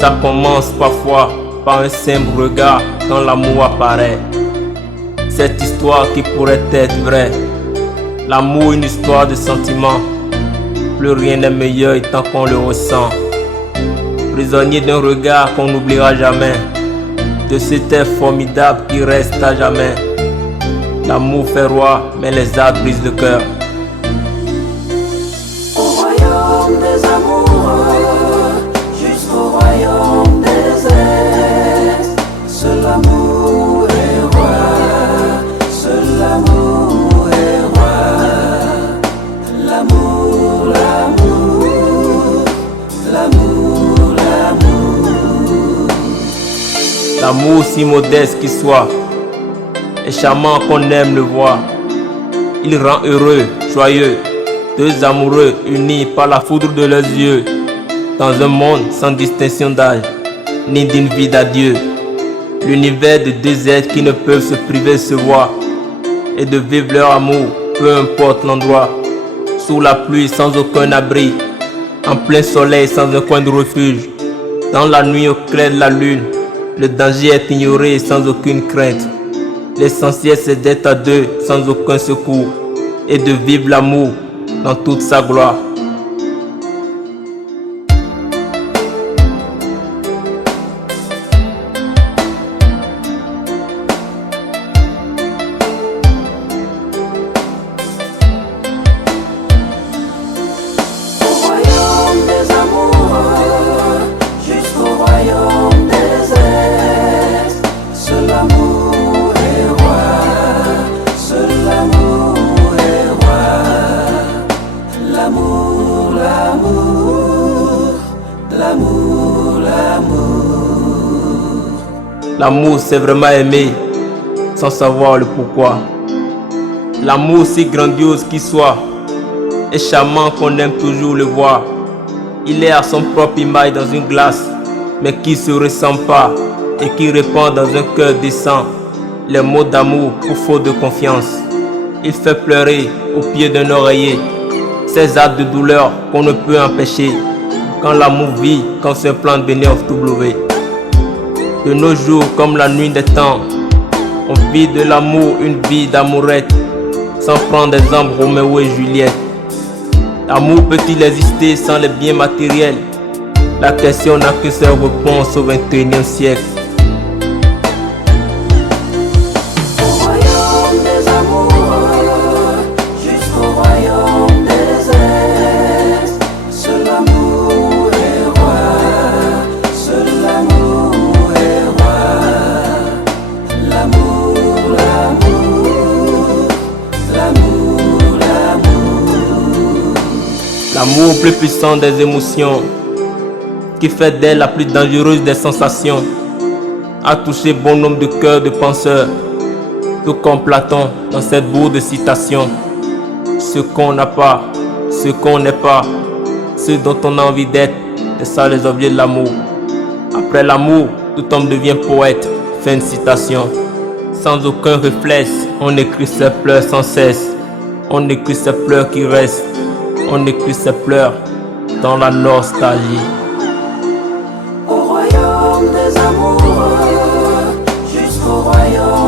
Ça commence parfois par un simple regard quand l'amour apparaît. Cette histoire qui pourrait être vraie. L'amour, une histoire de sentiments. Plus rien n'est meilleur tant qu'on le ressent. Prisonnier d'un regard qu'on n'oubliera jamais. De cet être formidable qui reste à jamais. L'amour fait roi, mais les arts brisent le cœur. Au royaume des amoureux, jusqu'au royaume des êtres, seul l'amour est roi, seul l'amour est roi. L'amour, l'amour, l'amour, l'amour. L'amour si modeste qu'il soit, et charmant qu'on aime le voir. Il rend heureux, joyeux, deux amoureux unis par la foudre de leurs yeux, dans un monde sans distinction d'âge, ni d'une vie d'adieu. L'univers de deux êtres qui ne peuvent se priver de se voir, et de vivre leur amour, peu importe l'endroit, sous la pluie sans aucun abri, en plein soleil sans un coin de refuge, dans la nuit au clair de la lune, le danger est ignoré sans aucune crainte. L'essentiel c'est d'être à deux sans aucun secours et de vivre l'amour dans toute sa gloire. Au royaume des amoureux, jusqu'au royaume des êtres, seul l'amour est roi, seul l'amour est roi. L'amour, l'amour, l'amour, l'amour. L'amour c'est vraiment aimer sans savoir le pourquoi. L'amour si grandiose qu'il soit et charmant qu'on aime toujours le voir. Il est à son propre image dans une glace, mais qui se ressent pas et qui répand dans un cœur décent les mots d'amour pour faute de confiance. Il fait pleurer au pied d'un oreiller ces actes de douleur qu'on ne peut empêcher quand l'amour vit comme c'est un plan de BNFW. De nos jours comme la nuit des temps, on vit de l'amour une vie d'amourette, sans prendre exemple Roméo et Juliette. L'amour peut-il exister sans les biens matériels? La question n'a que seule réponse au XXIe siècle. Au royaume des amoureux, jusqu'au royaume des êtres, seul l'amour est roi, seul l'amour est roi. L'amour, l'amour, l'amour, l'amour. L'amour plus puissant des émotions, qui fait d'elle la plus dangereuse des sensations, a touché bon nombre de cœurs de penseurs, tout comme Platon dans cette bourre de citations. Ce qu'on n'a pas, ce qu'on n'est pas, ce dont on a envie d'être, c'est ça les objets de l'amour. Après l'amour, tout homme devient poète. Fin de citation. Sans aucun réflexe, on écrit ses pleurs sans cesse. On écrit ses pleurs qui restent. On écrit ses pleurs dans la nostalgie. Au royaume des amoureux, jusqu'au royaume